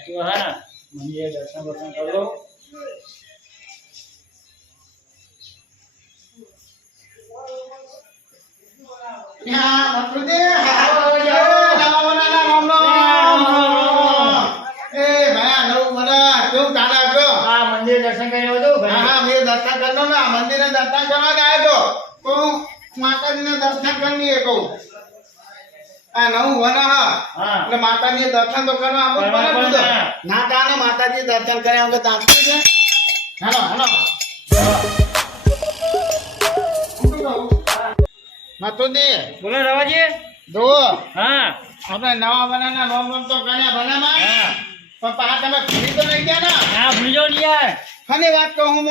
બેઠો હા ને મંદિરે દર્શન દર્શન કરી લો. મંદિર દર્શન કરી લો. મંદિર દર્શન કરવા આવ્યો તો માતાજી ને દર્શન કરી કહું આ નવું વન એટલે માતાજી દર્શન તો કરવા આપવું પડે ના તાને માતાજી દર્શન કર્યા વગર તાંતું છે. હેલો હેલો મતુજી બોલો રવાજી. જો હા આપણે નવા બનાના લોન લોન તો કર્યા બનાના પણ પા તમે ફરી તો નહીં ગયા ને. હા ભૂલી જાઓ ને યાર. ખાલી વાત કહું હું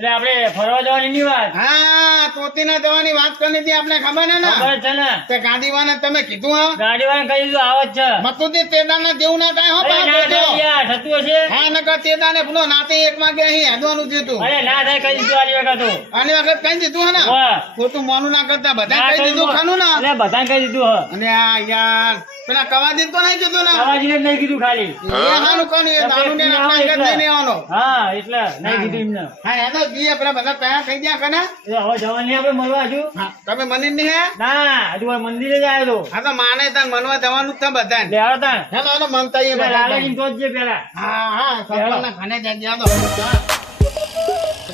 એટલે આપણે ફરવા જવાની ની વાત. હા તોતીના જવાની વાત કરી હતી આપણે ખબર ને ખબર છે ને. તે ગાંધીવાને તમે કીધું હા ગાડી વાળા કહી દીધું આવત છે. મતુજી તેદાના જેવું ના થાય હો અરે ના બાપ થાય યાર, થતું હશે. હા નકર તેદાને પેલો નાતે એક માં ગયા અહીં હેદવાનું થયું. અરે ના થાય કહી દીધું આલી વખત તો. આની વખત કઈ દીધું હે ને વાહ. ખોટું મોનું ના કરતા બધા ના કઈ દીધું ખાનું ને. એટલે બધાને કહી દીધું હ. અને આ યાર પેલા કવાદી તો નહીં કીધું ને રવાજીને જ નહીં કીધું ખાલી. એ હાનું કોણ એ નાનું ને આપણે આગળ લઈને આવવાનો. હા એટલે નહીં કીધું એમને. હા હેદો જીએ પેલા બધા તૈયાર થઈ ગયા કને. એ હવે જવાની આપણે મળવા હજુ. હા તમે મની નહીં હે ના હજુ આ મંદિરે જ આવ્યો તો. હા તો માને તાન મનવા જવાનું જ છે બધા લે આવો તાણ. હેલો હેલો મમતા એ બધા લાલાજી તો જ જે પેલા. હા હા સપના ખાને જાય તો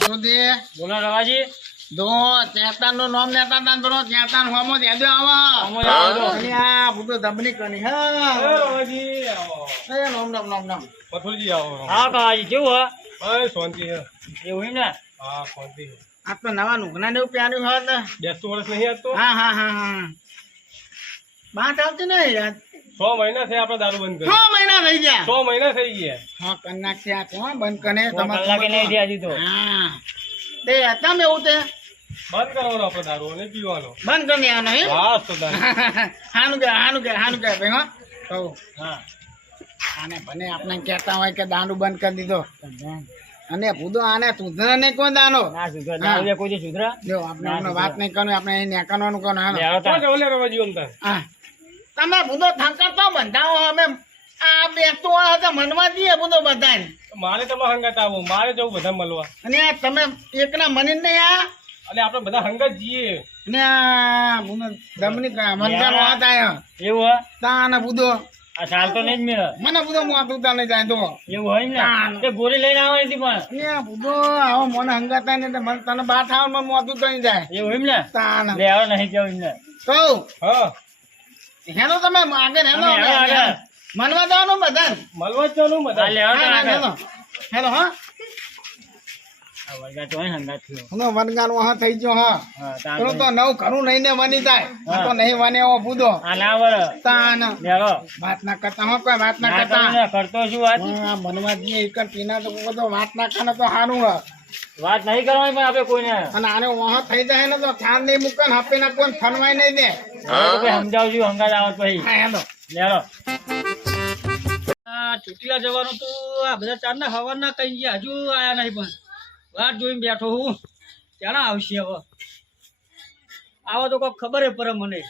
સુધી બોલો રવાજી. દો ચેતન નું નામ લેતા તા તો ચેતન હોમો દેજો હોમો જ આવો. આવો અને આ બધું દબની કરી હા રવાજી આવો. એ નામ નામ નામ નામ પથુરજી આવો. હા કાજી કેવું અરે શાંતિ છે. હ એવું એમ ને. હા શાંતિ છે. આ તો નવા નુકના ને પ્યારું હોય ને 200 વર્ષ નહીં આવતો. હા હા હા હા બાત આવતી નહીં યાર 6 મહિના થયા આપણે દારૂ બંધ 6 કરી. મહિના થઈ ગયા 6 મહિના થઈ ગયા. હા કન્નાક છે આ તો બંધ કરે કલાકે નહીં થયા હજી તો. હા તે તમે એવું તે બંધ કરવાનો આપણે દારૂ અને પીવાનો. બંધ કરી દેવાનો હે હા તો દારૂ. હાનું કે ભાઈ હો કહું હા આને ભલે આપણે કહેતા હોય કે દારૂ બંધ કરી દીધો અને ભૂદો આને સુધરે નહીં કોઈ દાનો ના સુધરા. દારૂ કોઈ દી સુધરા. જો આપણે એમનો વાત નહીં કરવું આપણે અહીં નેકાનવાનું કોણ લે હાલો આવો તાણ. કોણ ઓલે રવાજી અમતા? હા તમે ભૂદો થંકર તો બંધાવો અમે આ બેસતો હોય તો મનવા દઈએ ભૂદો બધાને મારે તમારે હંગાત આવો. મારે જવું બધા મળવા. અને આ તમે એકના મને નહીં આ અને આપણે બધા હંગાત જઈએ. ને આ ભૂદો દમની મનકાનો હાથ આયો એવું હ. તાને ભૂદો આ ચાલ તો નહીં જ મેળ. મને ભૂદો મોત ઉતાર નહીં જાય તો એવું હોય ને. તે ગોળી લઈને આવવાની હતી પણ. એ ભૂદો આવો મને હંગાતા ને મને તને બાથ આવ મને મોત ઉતાર નહીં જાય એવું એમ ને. તાને લે આવો નહીં કેવું એમને. કહું હા હેલો તમે આગળ હેલો અમે આગળ. મનવા જવાનું બધા મળવા જ ચાલુ હા બધા. લે આવો તાણ હેલો આગળ. હેલો હા આ વળગા તો અહીં હંગાત થયો. હું વનગાનું હા થઈ ગયો હા હા તાણ પેલું તો નવ ઘરું નહીં ને બની જાય આ તો નહીં બને એવો બુધો આ ના વળ. તાન લે આવો. વાત ના કરતા હો કોઈ વાત ના ના કરતા કરું ને, કરતો શું વાત. હા, મનમાં જઈએ એક જ પીના તો બધો વાત ના ખાને તો સારું હ વાત નહીં કરવાની પણ આપણે કોઈને. અને આને વહો થઈ જાય ને તો ખ્યાલ નહીં મૂકે ને આપી ના કોઈ ફરવાય નહીં દે આપણે કોઈ સમજાવજો હંગાત આવત પછી. હા હેલો લે આવો. આ ચોટીલા જવાનું તો આ બધા ચારના હવાના કઈ ગયા હજુ આયા નહીં પણ વાત જોઈને બેઠો હું ક્યારે આવશે હવે. આવો તો કોઈ ખબર પડે મને.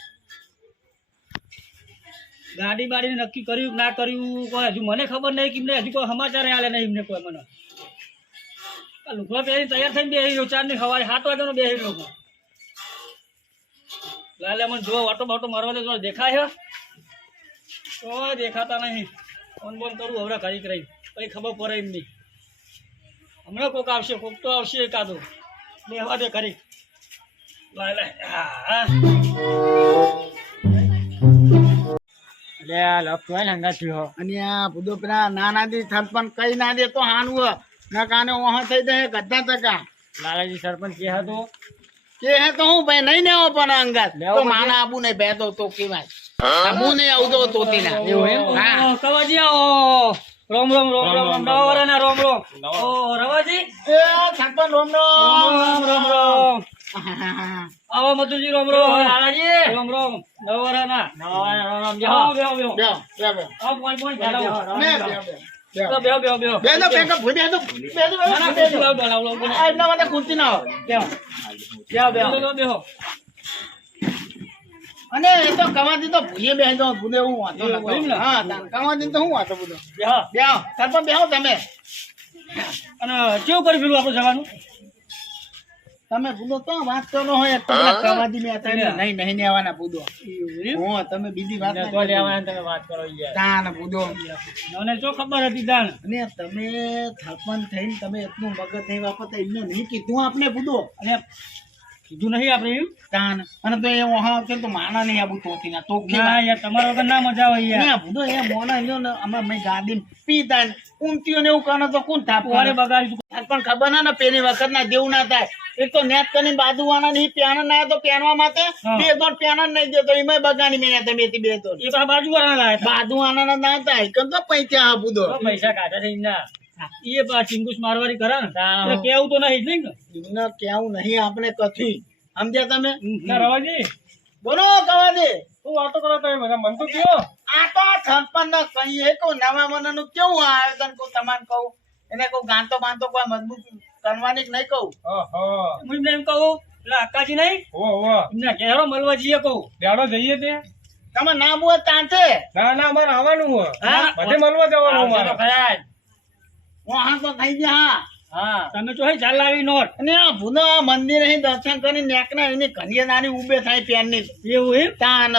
ગાડી બાડી નક્કી કર્યું કે ના કર્યું કોઈ હજુ મને ખબર નહીં કે એમને હજુ કોઈ સમાચાર આલે નહીં એમને કોઈ મને. આ લુગડા પહેરી તૈયાર થઈને બેસી રહ્યો ચારની સવારે 7 વાગ્યાનો બેસી રહ્યો. લાલે મને જો ઓટો બાટો મારવા દે જો દેખાય છે તો દેખાતા નહીં. ફોન બોન કરું હવે ઘડીક રહી પછી ખબર પડે એમ નહીં. હમણાં કોક આવશે કોક તો આવશે એકાદો લેવા દે કરી. લાય લાય હા અરે લપ ને હંગા થયો. અને આ બુધો પેલા નાના દી સરપંચ કઈ ના દે તો હાનું હ ના કાને વહો થઈ જાય ગધા ટકા લાલાજી સરપંચ કે હતો કે હે તો હું ભાઈ નહીં લેવો પણ અંગાત લેવો તો પડશે. માના આબુ નહીં બેદો તો કેવાય આબુ નહીં આવતો તોતીના એવું એમ. હા કવાજી આવો. રોમ રોમ રોમ રોમ રોમ નવા વરાના રોમ રોમ. ઓ રવાજી એ સરપંચ રોમ રોમ રોમ રોમ. આવો મધુજી રોમ રોમ. લાલાજી રોમ રોમ નવા વરાના રોમ રોમ. જાઓ બેહો બેહો. બેહો બેહો આવો પોઈ પોઈ બેહો. ને બેહો બેહો બેહો બેહો બેહો. બેહો બેહો ભૂલી બેહો ના ના ખુરશી લાવ દો લાવ લાવ. આ એમના માટે ખુરશી ના હોય બેહો બેહો બેહો. અને એ તો કમાતી તો ભૂયે બેહી જાઓ ભૂલે એવું વાંધો એવું હોય નતો ને? હા કમાતી તો હું વાંધો બધો હા બેહો સરપંચ બેહો તમે અને કેવું કરી પેલું આપણે જવાનું તમે ભૂલો તો વાત કરો હોય કમાતી મેં અત્યારે નહીં આવવાના ભૂલો હો તમે બીજી વાત તો લેવાના તમે વાત કરો યાર તાન ભૂલો મને શું ખબર હતી તાણ અને તમે થાપણ થઈને તમે એટલું મગજ નહીં વાપરતા એમને નહીં કીધું આપને ભૂલો અને કીધું નહીં આપણે એમ તાન અને તો એ વહા આવશે તો માના નહીં આવું તોથી ના તો ના યાર તમારા વગર ના મજા આવે યાર ના ભૂલો એ મોના લ્યો ને અમે મેં ગાડી પીતા ને ઊંઘતીઓ ને એવું કરે તો કોણ થાપ કોને બગાડી પણ ખબર ના ને પેલી વખત ના જેવું ના થાય એક તો નેટ કરીને બાજુવાના ની પ્યાનો ના તો પ્યાનવા માટે હા. બે ત્રણ પ્યાનો નહીં દેતો એમાં બગાડી મેં તમે બે તો એ તો બાજુ વાળા લાયા હતા. બાજુવાના ના થાય કેમ તો પૈસા આપું દો તો પૈસા કાઢા છે એમના એ ચિંગુસ મારવાડી કરે ને એટલે કેવું તો નહીં જ નહીં ને એમને કેવું નહીં આપણે કથી સમજ્યા તમે ના રવાજી બોલો કવાજી શું વાતો કરો તમે બધા મન તો કયો આ તો સરપંચ ને કહીએ કહું નવા મન નું કેવું આયોજન કહું તમારે કહું એને કહું ગાંતો બાંધો કોઈ મજબૂત કરવાની જ નહીં કહું ઓહો હું એમને એમ કહું એટલે અક્કાજી નહીં ઓ એમના ઘેરો મળવા જઈએ કહું બેડો જઈએ તે તમે ના બોલ તાંતે ના ના અમારે આવવાનું હોય હા? બધે મળવા જવાનું આવશે તો અમારે ખરા જ. હા તો થઈ ગયા હા તમે તો હે ચાલ લાવી નોટ અને આ ભૂનો મંદિર અહીં દર્શન કરી નેકના એની કન્યાદાની ઉભે થાય પ્યારની એવું એમ તાન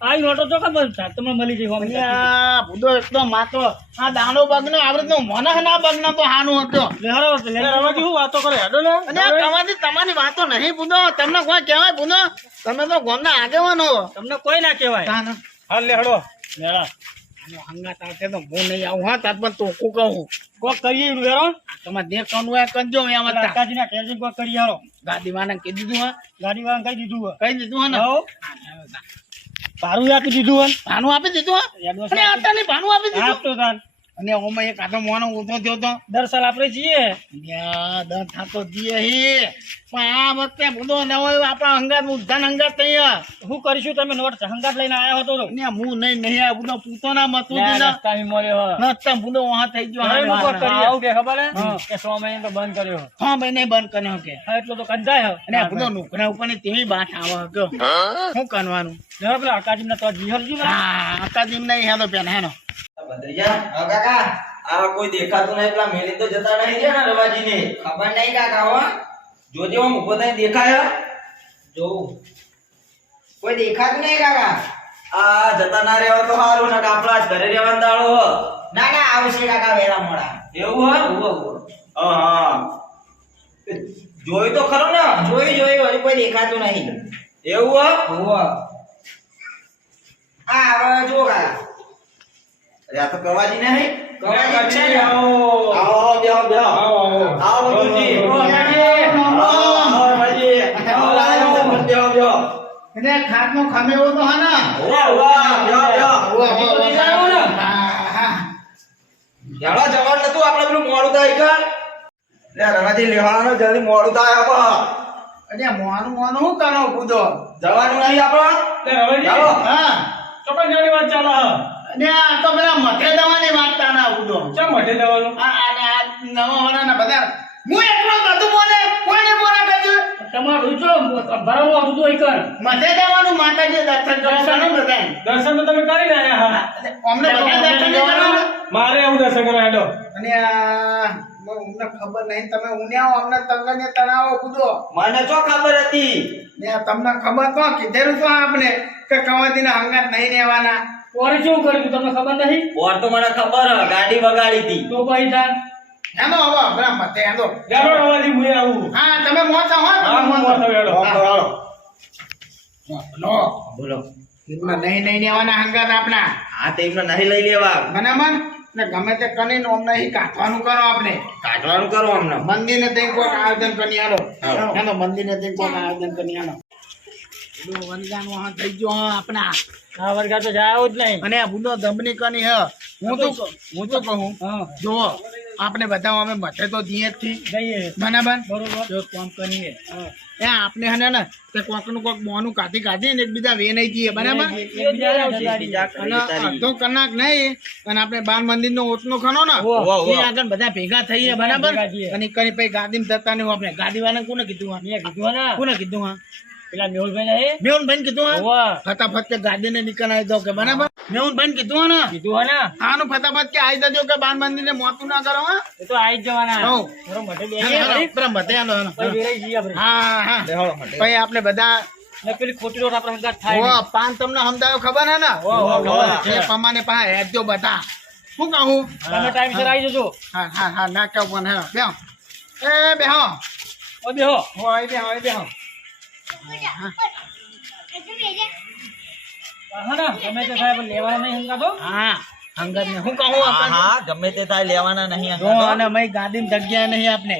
આવી નોટો તો ખબર છે તમને મળી જઈ અને આ ભૂદો એકદમ માતો આ દાણો બગનો આવડે તો મને ના બગનો તો હાનું હતો રવાજી શું વાતો કરે હેડો ને અને આ કમાતી તમારી વાતો નહીં ભૂદો તમને કોઈ કહેવાય ભૂદો તમે તો ગામના આગેવાનો તમને કોઈ ના કહેવાય તાન હાલ લે હેડો મેળા હંગા તાકે તો હું નહીં આવું હા તાર પણ તો કહું કોક કરીએ એનું વેરો તમારે જે કરવું હોય કરજો એમાં તા. અક્કાજી ના કહેજે કોક કરી આવો ગાડી વાળાને કહી દીધું હા ગાડી વાળા કહી દીધું હોય. કહી દીધું હા ને હો ભાડું આપી દીધું હોય ભાનું આપી દીધું હા એડવાન્સ અને આટાની ભાનું આપી દીધું આપતો તાન અને ઓમાં એક આટો મોનો ઊંધો થયો તો દર સાલ આપણે જઈએ દર થાતો દીએ હી પણ આ વખતે બધો નવો આપણા હંગાત ઉદ્ધાન હંગાત થઈ શું કરીશું તમે નોટ હંગાત લઈને આવ્યા હતો તો ને હું નહીં આ બધો પૂતો ના મતું ના, દીધા રસ્તામાં મળ્યો હોય. નસ્તા બધો વહા થઈ ગયો હવે એનું કોક કરીએ. આવું કે ખબર હે? હા. કે 100 મહિને તો બંધ કર્યો હોય. હા ભાઈ નહીં બંધ કર્યો કે હા, એટલો તો કંટાય હોય. અને આ બધો નુકરા ઉપર ની તેવી બાટ આવે કયો શું કરવાનું જરા પેલા અક્કાજીના તો જીહરજો ને. હા અકાદીમ નહીં હેલો પેન હેનો ભદ્રજા, હા કાકા, આ કોઈ દેખાતું નહીં, પેલા મેલી તો જતા નહીં રહ્યા ને રવાજીને. ખબર નહીં કાકા, હો જોજે આમ ઊભો થઈને દેખાય જોઉં. કોઈ દેખાતું નહીં કાકા. આ જતા ના રહેવા તો સારું ને, આપણા જ ઘરે રહેવાનો દાડો હો. ના ના આવશે કાકા વેલા મોડા. એવું હો? હા જોયું તો ખરો ને? જોયું હજી કોઈ દેખાતું નહીં. એવું હો? હા હવે જુઓ કાકા. અરે આ તો કવાજી નહીં. કવાજી છે ને? આવો બેહો. આવો બધુજી. આવો રવાજી. આવો લાજો બેહો. એને ખાટ નો ખમેવો તો હા ને બેહો. જાડો જવાન નતું, આપણે પેલું મોડું થાય કર. લે રવાજી લેવાનો જલ્દી મોડું થાય આપણે. અરે મોનું શું કરો કૂદો જવાનું નહીં આપણે. લે રવાજી ચાલો. હા ચોકન જાણી વાત ચાલે હા અને આ તો પેલા મથે દવાની વાતતા ના કૂદો ચા મઢે જવાનું આ નવા વાળાના બધા હું એકલો બધું બોલે કોઈને બોલે કજુ તમારું જો ભરાવું આવતું હતું એ કર. મથે જવાનું માતાજી દર્શન કરવાનું બધા દર્શન તો તમે કરીને આયા હા અમને બધા દર્શન કરવાનું મારે આવું દર્શન કરવા હેડો અને આ અમને ખબર નહીં તમે ઉન્યાઓ અમને તંગને તણાવો કૂદો મને શું ખબર હતી? ને આ તમને ખબર તો કીધેલું તો આપણે કે કવાદીના હંગાત નહીં રહેવાના કોણે શું કર્યું તમને ખબર નહીં? ઓર તો મને ખબર હ, ગાડી વગાડી હતી. તો પછી તાર હેનો હવે આપણા મથે હેનો જાડો રવાજી હું આવું હા તમે મોચા હો હા તમે હું મોચા મોટો હેડો લો બોલો. એમાં નહીં નહીં રહેવાના હંગાત આપણા હા તો એમને નહીં લઈ લેવા. બરાબર ને ગમે તે કરીને અમને અહીં કાઢવાનું કરો આપણે કાઢવાનું કરો અમને. મંદિરને તઈ કોઈક આયોજન કરી આલો હેનો મંદિરને તઈ કોઈક આયોજન કરી આલો બધું વનગાન વહાં થઈ ગયો હા આપણા આ વર્ગા તો જાવ જ નહીં. અને આ બુનો દમની કની હ હું તો કહું હા જો આપણે બધા અમે મથે તો દીએ જ થી જઈએ બરાબર બરોબર. જો કામ કરીએ એ આપણે હને ને તે કોકનું કોક મોનું કાઢી ને એકબીજા વે નહીં દઈએ બરાબર એકબીજાને આવશે. અને અડધો કલાક નહીં અને આપણે બાર મંદિર નો ઓટલો ખનો ને એ આગળ બધા ભેગા થઈએ બરાબર ભેગા થઈએ. અને કરી પછી ગાડી જતા નહીં આપણે ગાડી વાળા કોને કીધું હા મેં કીધું ને કોને કીધું હા પેલા મેહુલભાઈ ને મેહુલભાઈને કીધું હા? હોવા ફટાફટ કે ગાડીને નીકળાઈ દો કે બરાબર મેહુલભાઈને કીધું હે ને કીધું હે ને આનું ફટાફટ કે આવી જજો કે બાન મંદિરને મોતું ના કરો હા એ તો આવી જ જવાના હોવ. બરો મઢે બેસીએ વળી. બરાબર બધે હાલો, હાલો. પછી વેરાઈ જઈએ આપણે હા હા પછી આપણે બધા ને પેલી ખોટી રોટ આપણે હંગાત થાય નહીં. પાન તમને સમજાયો ખબર હે ને ખબર છે. એ પ્રમાણે પાસે હેડજો બધા શું કહું તમે ટાઈમસર આવી જજો હા હા હા ના કહું પણ હે બેહો એ બેહો ઓ બેહો હોય બેહો હોય બેહો હા ને તમે તે સાહેબ લેવાના નહીં હંગાતો હા અંગત ને હું કહું હા આપણે હા ગમે તે થાય લેવાના નહીં જો અને મય ગાડીમાં જગ્યા નહીં આપણે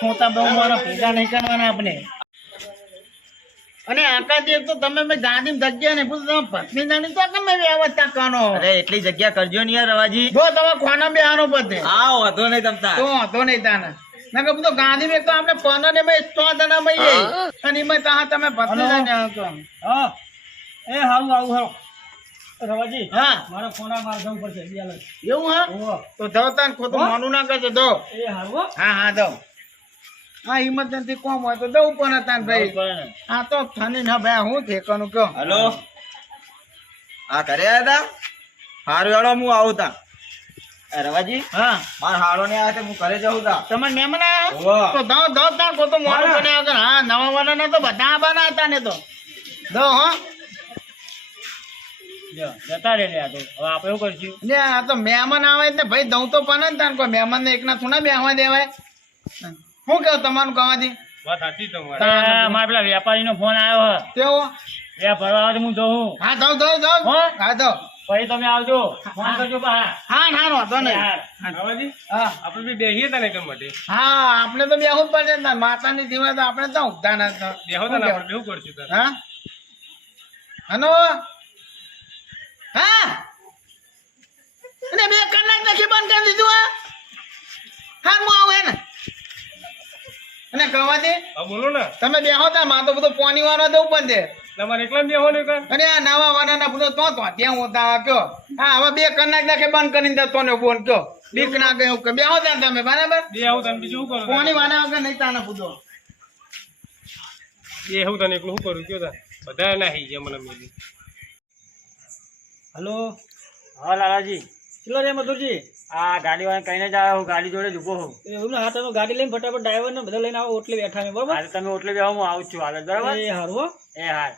ખોટા બહુ મારો ભેગા નહીં કરવાના આપણે અને આકાજી એક તો તમે મેં ગાડીમાં જગ્યા નહીં પૂછો પત્ની જાણી તો તમે વ્યવસ્થા કરો અરે એટલી જગ્યા કરજો ને યાર રવાજી જો તમે ખોના બેહાનો પતે હા વાંધો નહીં તમતા તો વાંધો નહીં તાને ના કે બધું ગાડીમાં એક તો આપણે પંદર ને મેં 100 જણા મય જઈએ અને એમાં તાહ તમે પત્ની જાણી તો હા એ હારું આવું હારું રવાજી હા મારા ફોના માર જવું પડશે બિયાલ એવું હા ઓહો તો દો તાન ખોટું મોનું ના કરજો દો એ હારું હો હા હા દો હા ઇમરજન્સી કોમ હોય તો દઉં પણ તાન ભાઈ હા તો થની ના ભાઈ હું ઠેકાનું કયો હલો હા કરે હતા હારું હેડો હું આવું તા રવાજી હા માર હાડો ને આવે હું ઘરે જાઉં તા તમારે મહેમાન આયા હોવે. તો દો દો તાન ખોટું મોડું બને આગળ હા નવા વાળાના તો બધા બનાવતા ને તો દો હો જો જતા રે લે આ તો હવે આપણે શું કરશું ને આ તો મહેમાન આવે એટલે ભાઈ દઉં તો પણ ને તાન કોઈ મહેમાન ને એકના થોડા બેહવા દેવાય શું કેવું તમારું કવાથી વાત સાચી તમારી મારા પેલા વેપારીનો ફોન આવ્યો હે કેવો એ ભરવા આવે તો હું જોઉં હા દો દો દો હો? હા દો પછી તમે આવજો ફોન કરજો પા હા ના વાંધો નહીં રવાજી હા આપણે બી બેહીએ તા ને કેમ માટે હા આપણે તો બેહવું જ પડશે ને માતાની જીવા તો આપણે તો ઉગતા ના તો. બેહો તા ને આપણે બેહું કરશું તાર હા હલો હા અને 2 કલાક નથી બંધ કરી દીધું હા હું આવું ને અને કહેવાથી હા બોલો ને તમે બેહો તા માં તો બધું પાણી વાળો દઉં પણ છે તમારે એકલા બેહો ને કાં અને આ નવા વાળાના બધું તો ત્યાં હોતા કયો હા હવે 2 કલાક નાખે બંધ કરીને દે તોને ફોન કયો બીક ના ગયો કે બેહો તા તમે બરાબર બે આવું તને બીજું શું કરું પાણી વાળા વગર નહીં તાને બધું બે આવું તને એકલું શું કરું કયો તા બધા નાહી ગયા મને મેલી હલો હા લાલાજી ચલો રે મધુરજી આ ગાડી વાળા કહીને જ આવ્યો હું ગાડી જોડે જ ઉભો હું એવું ને હા તમે ગાડી લઈને ફટાફટ ડ્રાઈવર ને બધા લઈને આવો ઓટલે બેઠા ને બરોબર તમે ઓટલે બેહો હું આવું છું હાલ બરાબર એ હારું હો એ હાર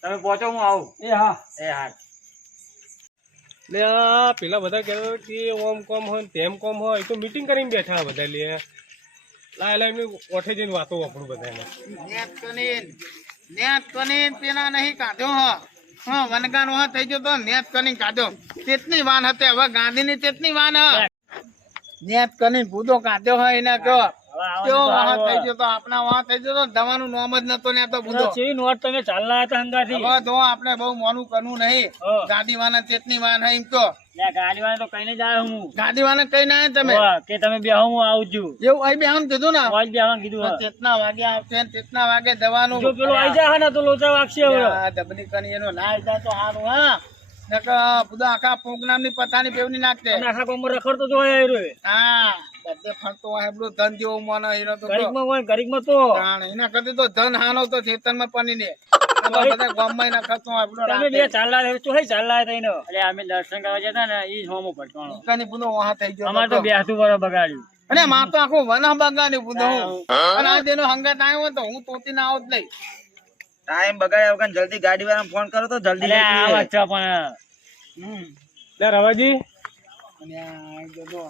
તમે પહોંચો હું આવું એ હા એ હાર લે આ પેલા બધા કહેતા કે ઓમ કોમ હોય ને તેમ કોમ હોય એ તો મીટિંગ કરીને બેઠા બધા લે લાય એમની ઓઠે જઈને વાતો આપણું બધાને નેત કનીન પેલા નહીં કાઢ્યો હા વનગાનો હા થઈ ગયો તો નેત કનીન કાઢ્યો તેટની વાન હતી હવે ગાંધીની તેટની વાન હ નેત કનીન ભૂદો કાઢ્યો હોય એને કયો કેવો વાહ થઈ ગયો તો આપણા વાહ થઈ ગયો તો દવાનું નામ જ નતો ને તો ભૂદો ચેવી નોટ તમે ચાલલા હતા હંગાથી હવે તો આપણે બહુ મોનું કરવું નહીં ગાડી વાના તેટની વાન હે એમ તો લે ગાડી વાળા તો કહીને જ આવ્યો હું ગાડી વાને કઈ ના તમે હોવા, કે તમે બેહો હું આવું છું એવું અહીં બેહવાનું કીધું ને આજ બેહવાનું કીધું હા. તેટના વાગે આવશે ને તેટના વાગે જવાનું જો પેલો આઈ જાય ને તો લોચા વાગશે હવે આ ડબલી કની એનો ના જાય તો સારું હા નકર બધું આખા પ્રોગ્રામ ની પથાની બેવની નાખતે અને આખા કોમર રખડતો જો આયો રે હા બધે ફરતો હોય બધું ધન જેવો મોનો હીરો તો ગરીબમાં હોય ગરીબમાં તો એના કરતી તો ધન હાનો તો ખેતર માં પની ને બધા ગામમાં ના ખર્ચો હોય બધો તમે બે ચાલલા તો હે ચાલલા થઈને એટલે અમે દર્શન કરવા જતા ને ઈ હોમો ભટકાણો કની બધો વહા થઈ ગયો અમાર તો બેસું બરો બગાડ્યું અને માં તો આખું વન બગાડ્યું બધું અને આ જેનો હંગાત આવ્યો તો હું તોતી ના આવત લઈ ટાઈમ બગાડ્યા વગર જલ્દી ગાડી વાળાને ફોન કરો તો જલ્દી એટલે લઈ આ જઈએ. વચ્ચે પણ લે રવાજી અને આ જો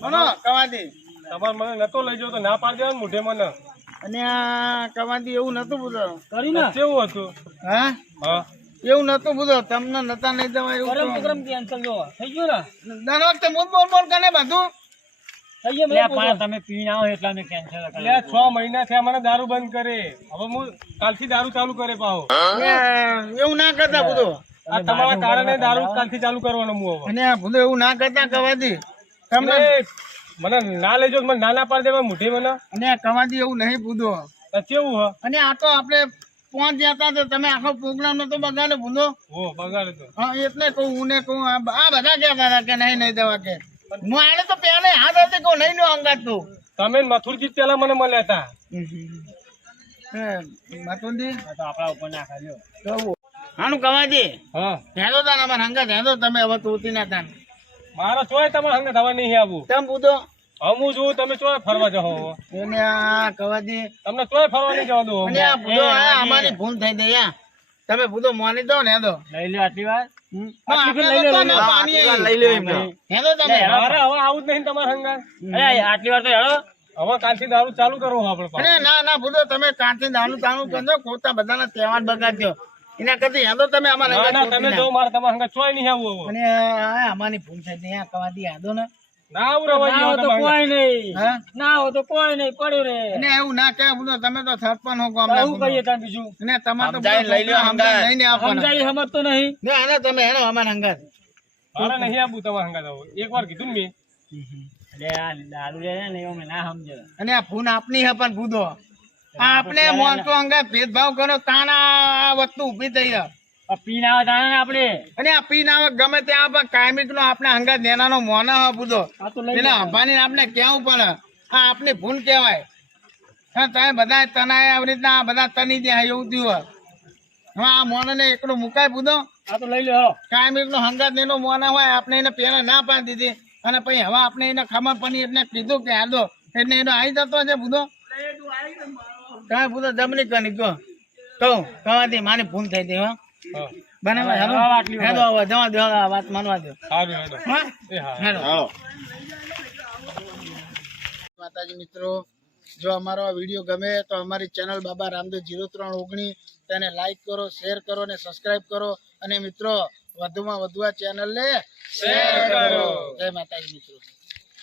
મનો કવાદી તમારે મને નતો લઈ જાવ તો ના પાડી દેવાનું મોઢે મને અને આ કવાદી એવું નતું બધું કર્યું ને કેવું હતું હા હા એવું નતું બધું તમને નતા નહીં જવા એવું પ્રોગ્રામ કેન્સલ જો થઈ ગયો ને દર વખતે બોલ બોલ બોલ કરે બધું થઈ ગયો લે પણ તમે પીને આવો એટલે અમે કેન્સલ એટલે 6 મહિના થયા મને દારૂ બંધ કરે હવે હું કાલથી દારૂ ચાલુ કરે પાહો એવું ના કરતા બધું આ તમારા કારણે દારૂ કાલથી ચાલુ કરવાનો હું હવે અને આ બધું એવું ના કરતા કવાદી તમને એ મને ના લઈ જાવ મને ના પાડી દેવા મોઢે મને અને આ કવાદી એવું નહીં ભૂદો આ કેવું હ અને આ તો આપણે પહોંચ જતા તો તમે આખો પ્રોગ્રામ નતો બગાડે ભૂંદો હો બગાડે તો હા એટલે કહું હું ને કહું આ બધા કહેતા હતા કે નહીં જવા કે હું આને તો પહેલે હાથ હતી કહું નહીં નો અંગાત તું તમે મથુરજી પેલા મને મળ્યા હતા મતુંદી તો આપણા ઉપર નાખાજો. હાનું કવાજી હા હેદો તાન અમાર હંગા હેદો તમે હવે તુતી ના તાન મારો ચોય તમારે હંગે થવા નહીં આવું. તમ પૂતો હું જોઉં તમે ચોય ફરવા જાઓ. એને આ કવાજી તમને ચોય ફરવા નહીં જવા દઉં. અને આ પૂતો આ અમારી ભૂલ થઈ ગઈ યા તમે પૂતો માની દો ને હેદો લઈ લો આટલી વાર લઈ લો એમને હેદો તમે અરે હવે આવું જ નહીં તમારે હંગા. અરે આટલી વાર તો હેડો. હવે કાલથી દારૂ ચાલુ કરવું આપણે પાછું. અરે ના ના પૂતો તમે કાંથી દાનું તાનું કરજો ખોટા બધાના તહેવાર બગાડજો એના કરતી હેદો તમે અમાર ના ના તમે જો મારે તમારે હંગા ચોય નહીં આવું હવે. અને આ અમારી ભૂલ થઈ ગઈ યા કવાજી હેદો ને ના આવું રવા ના હોય તો કોઈ નહીં. હા ના હોય તો કોઈ નહીં, પડ્યું રે. અને એવું ના કહે પૂતો તમે તો સરપંચ હો તો ગામના શું કહીએ તાર બીજું? અને તમારે તો સમજાઈને લઈ લ્યો હંગાત. લઈને આપવાના સમજાય સમજતો નહીં. ના ના તમે હેડો અમાર હંગાત મારે નહીં આવું તમારે હંગા જવું. એક વાર કીધું ને મેં. અરે આ દારૂ રે ને એવું મેં ના સમજે. અને આ ફોન આપની હે પણ ભૂદો આપણે મોનતો અંગે ભેદભાવ કરો તાના આ વસ્તુ ઊભી થઈ છે. પીને આવે તાણે ને આપણે. અને આ પી ના ગમે ત્યાં પણ કાયમિક નો આપણે હંગા નેનાનો મોના હે ભૂદો આ તો લઈ પેલા અંબાની આપણે કેવું પડે આ આપની ભૂલ કહેવાય. હા તમે બધા તનાય આવી રીતના બધા તની દે એવું થયું હવે આ મોને ને એકલો મુકાય ભૂદો આ તો લઈ લો. કાયમિક નો હંગાત એનો મોના હોય આપણે એને પેલા ના પાડી દીધી અને પછી હવે આપણે એને ખબર પડી એટલે કીધું કે હાલો એટલે એનો આવી જતો છે ભૂદો તમે ભૂદો જમની કરી કહો કહું કવાથી મારી ભૂલ થઈ ગઈ હો હા બનાવે હેલો હેલો હવે જવા દો આ વાત માનવા દો સારું હેડો. હા એ હા હેલો માતાજી મિત્રો જો અમારો આ વિડીયો ગમે તો અમારી ચેનલ બાબા રામદેવ 0319 તેને લાઈક કરો શેર કરો અને સબસ્ક્રાઇબ કરો અને મિત્રો વધુમાં વધુ આ ચેનલને શેર કરો. જય માતાજી મિત્રો.